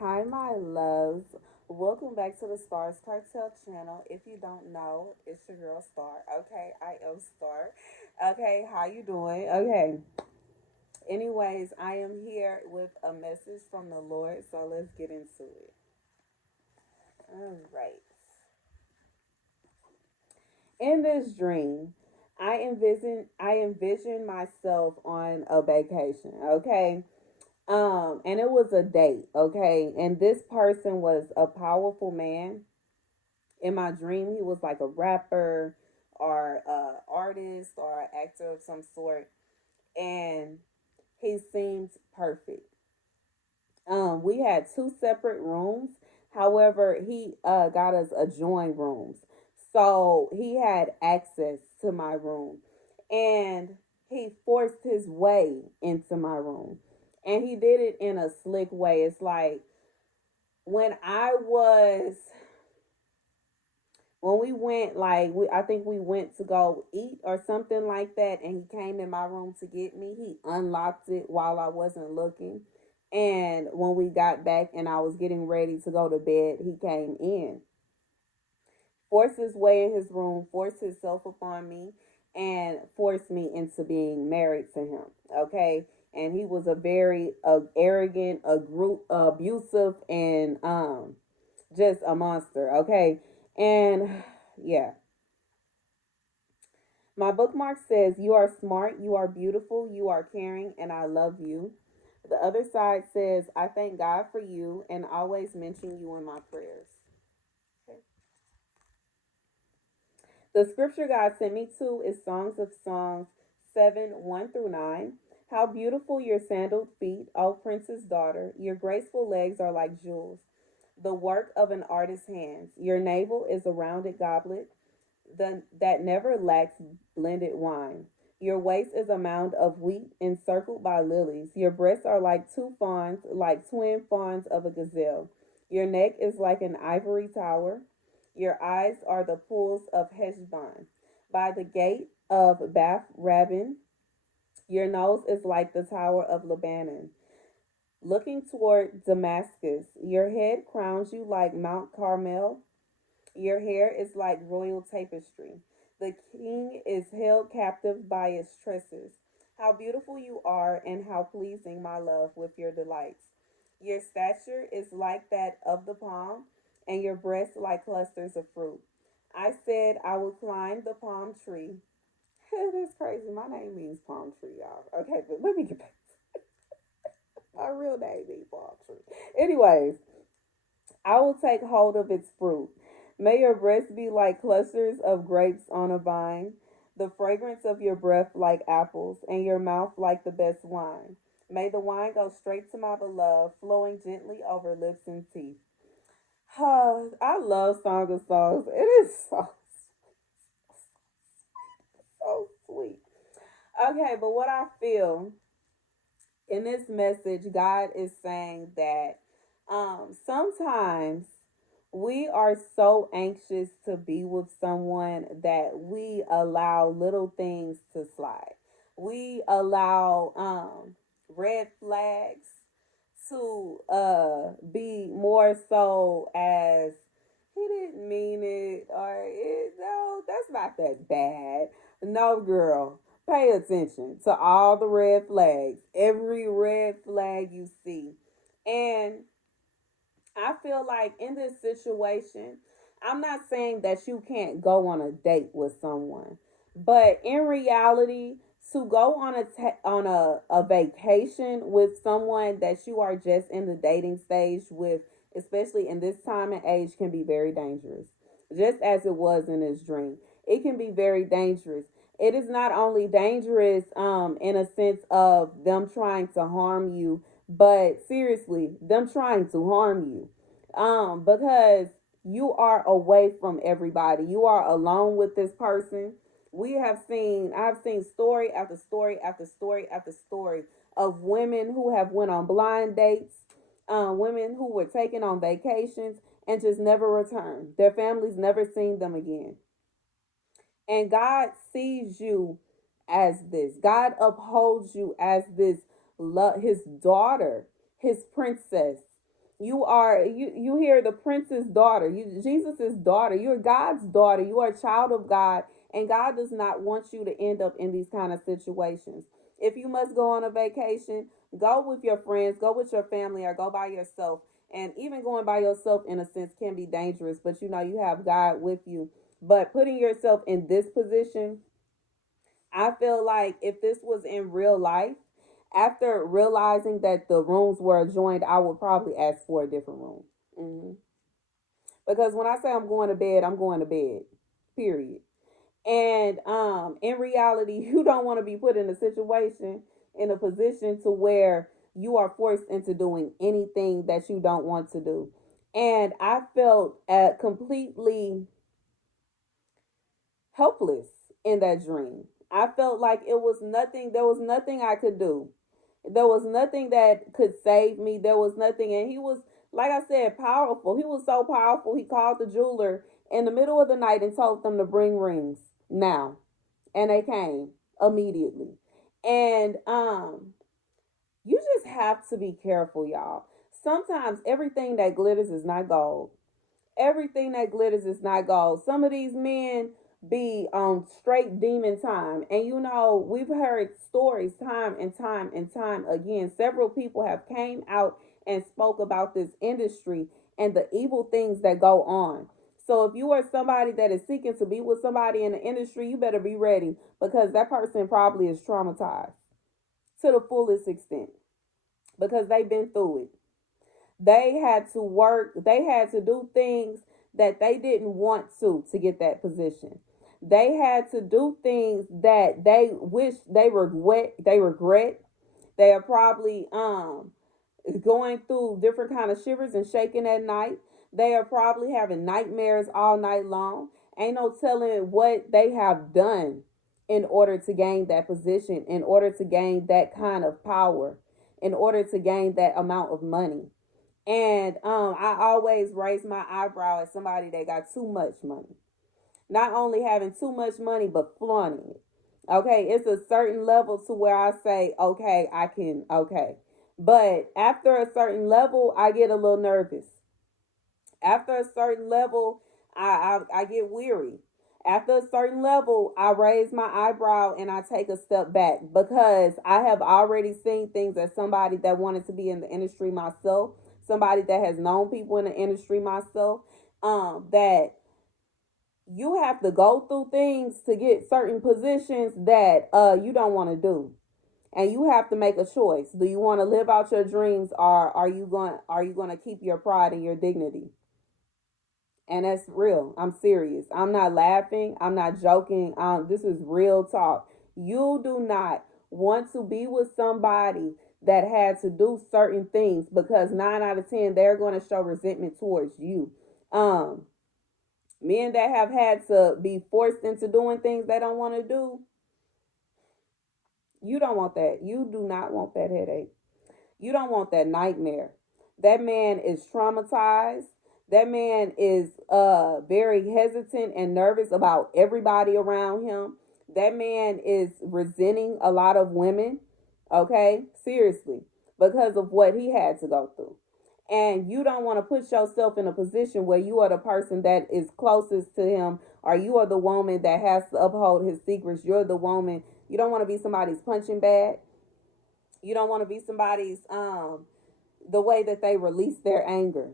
Hi, my loves. Welcome back to the Starscartel channel. If you don't know, it's your girl Star. Okay, I am Star. Okay, how you doing? Okay. Anyways, I am here with a message from the Lord, so let's get into it. All right. In this dream, I envision myself on a vacation. Okay. And it was a date. Okay, and this person was a powerful man. In my dream, he was like a rapper or a artist or an actor of some sort, and he seemed perfect. We had two separate rooms. However, he got us adjoining rooms, so he had access to my room, and he forced his way into my room, and he did it in a slick way. It's like when I was when we went, I think we went to go eat or something like that, and he came in my room to get me. He unlocked it while I wasn't looking, and when we got back and I was getting ready to go to bed, he came in, forced his way in his room, forced himself upon me, and forced me into being married to him. Okay. And he was a very arrogant, abusive, and just a monster. Okay. And yeah, my bookmark says, "You are smart, you are beautiful, you are caring, and I love you." The other side says, "I thank God for you and always mention you in my prayers." Okay. The scripture God sent me to is Songs of Songs 7 1 through 9. How beautiful your sandaled feet, O princess daughter. Your graceful legs are like jewels, the work of an artist's hands. Your navel is a rounded goblet that never lacks blended wine. Your waist is a mound of wheat encircled by lilies. Your breasts are like two fawns, like twin fawns of a gazelle. Your neck is like an ivory tower. Your eyes are the pools of Heshbon. By the gate of Bath Rabbin, your nose is like the tower of Lebanon. Looking toward Damascus, your head crowns you like Mount Carmel. Your hair is like royal tapestry. The king is held captive by its tresses. How beautiful you are, and how pleasing, my love, with your delights. Your stature is like that of the palm, and your breasts like clusters of fruit. I said I will climb the palm tree. That's crazy. My name means palm tree, y'all. Okay, but let me get back. My real name means palm tree. Anyways, I will take hold of its fruit. May your breasts be like clusters of grapes on a vine, the fragrance of your breath like apples, and your mouth like the best wine. May the wine go straight to my beloved, flowing gently over lips and teeth. I love Song of Songs. It is so sweet. Okay, but what I feel in this message, God is saying that sometimes we are so anxious to be with someone that we allow little things to slide. We allow red flags to be more so as he didn't mean it, or no, that's not that bad. No, girl, pay attention to all the red flags, every red flag you see. And I feel like in this situation, I'm not saying that you can't go on a date with someone, but in reality, to go on a vacation with someone that you are just in the dating stage with, especially in this time and age, can be very dangerous. Just as it was in this dream, it can be very dangerous. It is not only dangerous in a sense of them trying to harm you, but seriously, them trying to harm you. Because you are away from everybody. You are alone with this person. I've seen story after story after story after story of women who have went on blind dates, women who were taken on vacations and just never returned. Their families never seen them again. And God sees you as this. God upholds you as this his daughter, his princess. You hear the prince's daughter, you Jesus's daughter, you're God's daughter, you are a child of God, and God does not want you to end up in these kind of situations. If you must go on a vacation, go with your friends, go with your family, or go by yourself. And even going by yourself in a sense can be dangerous, but you have God with you. But putting yourself in this position, I feel like if this was in real life, after realizing that the rooms were adjoined, I would probably ask for a different room. hmm Because when I say I'm going to bed, I'm going to bed. Period. And in reality, you don't want to be put in a situation, in a position to where you are forced into doing anything that you don't want to do. And I felt completely helpless in that dream. I felt like it was nothing, there was nothing I could do. There was nothing that could save me. There was nothing. And he was, like I said, powerful. He was so powerful. He called the jeweler in the middle of the night and told them to bring rings now. And they came immediately. And you just have to be careful, y'all. Sometimes everything that glitters is not gold. Everything that glitters is not gold. Some of these men be on straight demon time. And we've heard stories time and time and time again. Several people have came out and spoke about this industry and the evil things that go on. So if you are somebody that is seeking to be with somebody in the industry, you better be ready because that person probably is traumatized to the fullest extent because they've been through it. They had to work, they had to do things that they didn't want to get that position. They had to do things that they wish they regret. They are probably going through different kind of shivers and shaking at night. They are probably having nightmares all night long. Ain't no telling what they have done in order to gain that position, in order to gain that kind of power, in order to gain that amount of money. And I always raise my eyebrow at somebody that got too much money. Not only having too much money, but flaunting it. Okay, it's a certain level to where I say, okay, I can, okay. But after a certain level, I get a little nervous. After a certain level, I get weary. After a certain level, I raise my eyebrow and I take a step back because I have already seen things as somebody that wanted to be in the industry myself, somebody that has known people in the industry myself, that you have to go through things to get certain positions that you don't want to do. And you have to make a choice. Do you want to live out your dreams or are you going to keep your pride and your dignity? And that's real. I'm serious. I'm not laughing. I'm not joking. This is real talk. You do not want to be with somebody that had to do certain things because 9 out of 10 they're going to show resentment towards you. Um, Men that have had to be forced into doing things they don't want to do, you don't want that. You do not want that headache. You don't want that nightmare. That man is traumatized. That man is very hesitant and nervous about everybody around him. That man is resenting a lot of women, okay? Seriously, because of what he had to go through. And you don't want to put yourself in a position where you are the person that is closest to him, or you are the woman that has to uphold his secrets. You're the woman. You don't want to be somebody's punching bag. You don't want to be somebody's the way that they release their anger.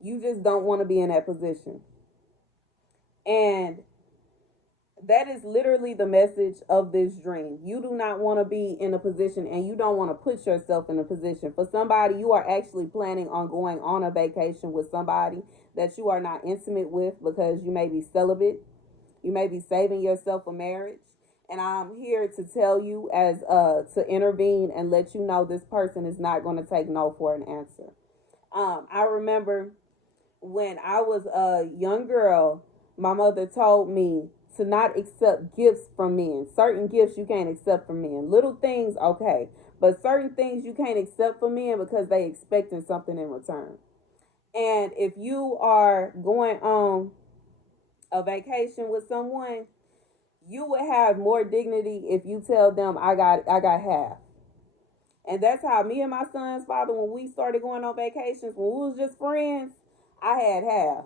You just don't want to be in that position. And that is literally the message of this dream. You do not want to be in a position and you don't want to put yourself in a position. For somebody, you are actually planning on going on a vacation with somebody that you are not intimate with because you may be celibate. You may be saving yourself for marriage. And I'm here to tell you as to intervene and let you know this person is not going to take no for an answer. I remember when I was a young girl, my mother told me to not accept gifts from men. Certain gifts you can't accept from men. Little things, okay. But certain things you can't accept from men because they expecting something in return. And if you are going on a vacation with someone, you would have more dignity if you tell them I got half. And that's how me and my son's father, when we started going on vacations, when we was just friends, I had half.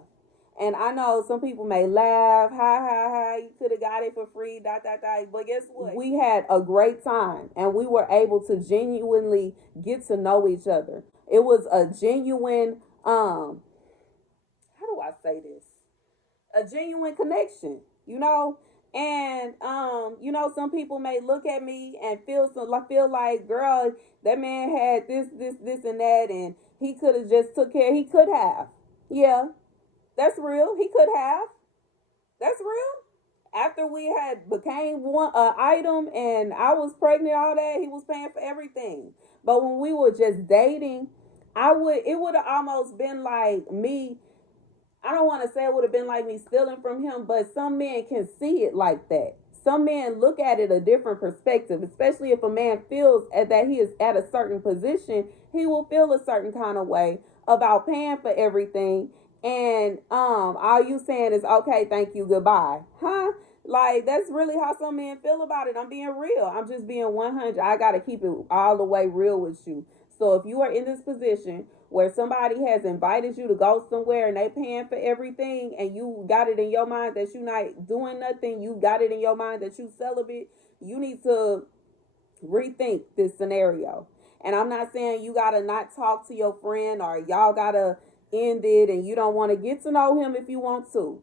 And I know some people may laugh, ha, you could have got it for free, dot, dot, dot. But guess what? We had a great time and we were able to genuinely get to know each other. It was a genuine, how do I say this? A genuine connection, you know? And some people may look at me and feel like, girl, that man had this, and that, and he could have just took care. He could have, yeah, that's real. He could have. That's real. After we had became one item and I was pregnant, all that, he was paying for everything. But when we were just dating, it would have almost been like me. I don't want to say it would have been like me stealing from him, but some men can see it like that. Some men look at it a different perspective, especially if a man feels that he is at a certain position, he will feel a certain kind of way about paying for everything. And all you saying is okay, thank you, goodbye. Huh? Like that's really how some men feel about it. I'm being real. I'm just being 100. I got to keep it all the way real with you. So if you are in this position where somebody has invited you to go somewhere and they paying for everything and you got it in your mind that you're not doing nothing, you got it in your mind that you celibate, you need to rethink this scenario. And I'm not saying you gotta not talk to your friend or y'all gotta end it and you don't want to get to know him if you want to.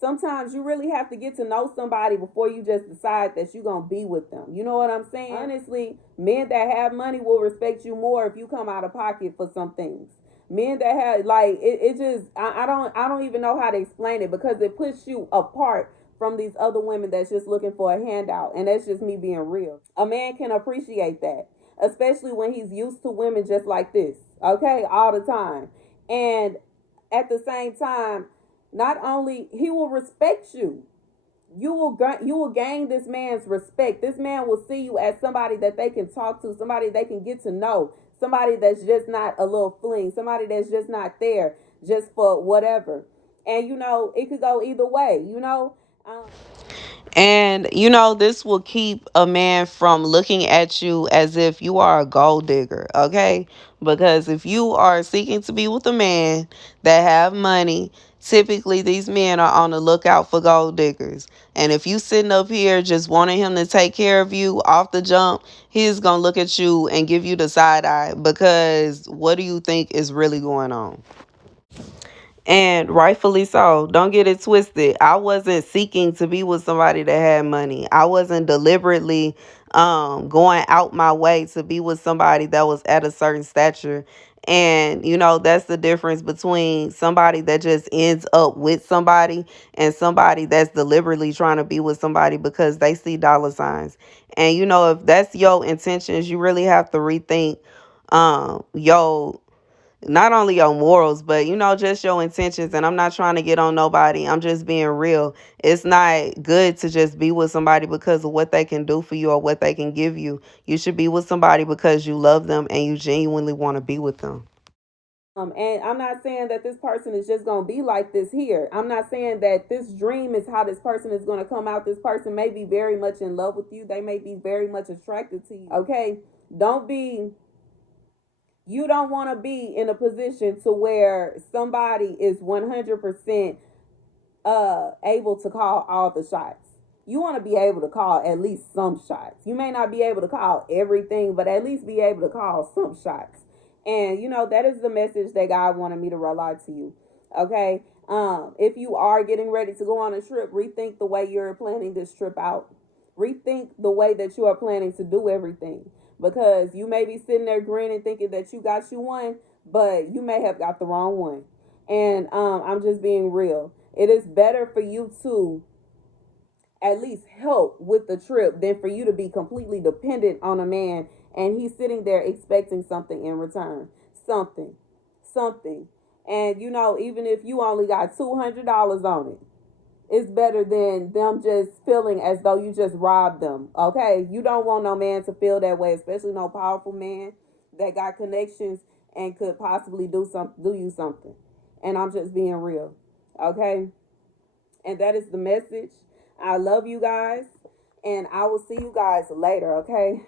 Sometimes you really have to get to know somebody before you just decide that you're going to be with them. You know what I'm saying? Honestly, men that have money will respect you more if you come out of pocket for some things. Men that have like it just I don't even know how to explain it because it puts you apart from these other women that's just looking for a handout. And that's just me being real. A man can appreciate that, especially when he's used to women just like this, okay, all the time. And at the same time, not only he will respect you, you will gain this man's respect. This man will see you as somebody that they can talk to, somebody they can get to know, somebody that's just not a little fling, somebody that's just not there just for whatever. And it could go either way. And this will keep a man from looking at you as if you are a gold digger, okay? Because if you are seeking to be with a man that have money, typically these men are on the lookout for gold diggers. And if you sitting up here just wanting him to take care of you off the jump, he's going to look at you and give you the side eye because what do you think is really going on? And rightfully so. Don't get it twisted. I wasn't seeking to be with somebody that had money. I wasn't deliberately going out my way to be with somebody that was at a certain stature. And that's the difference between somebody that just ends up with somebody and somebody that's deliberately trying to be with somebody because they see dollar signs. And if that's your intentions, you really have to rethink your not only your morals, but just your intentions. And I'm not trying to get on nobody. I'm just being real. It's not good to just be with somebody because of what they can do for you or what they can give you. You should be with somebody because you love them and you genuinely want to be with them. And I'm not saying that this person is just gonna be like this here. I'm not saying that this dream is how this person is gonna come out. This person may be very much in love with you. They may be very much attracted to you. Okay, don't be you don't want to be in a position to where somebody is 100% able to call all the shots. You want to be able to call at least some shots. You may not be able to call everything, but at least be able to call some shots. And that is the message that God wanted me to roll out to you. Okay. If you are getting ready to go on a trip, rethink the way you're planning this trip out. Rethink the way that you are planning to do everything. Because you may be sitting there grinning thinking that you got you one, but you may have got the wrong one. And I'm just being real. It is better for you to at least help with the trip than for you to be completely dependent on a man and he's sitting there expecting something in return. Something. Something. And even if you only got $200 on it, it's better than them just feeling as though you just robbed them. Okay? You don't want no man to feel that way, especially no powerful man that got connections and could possibly do you something. And I'm just being real. Okay? And that is the message. I love you guys. And I will see you guys later, okay?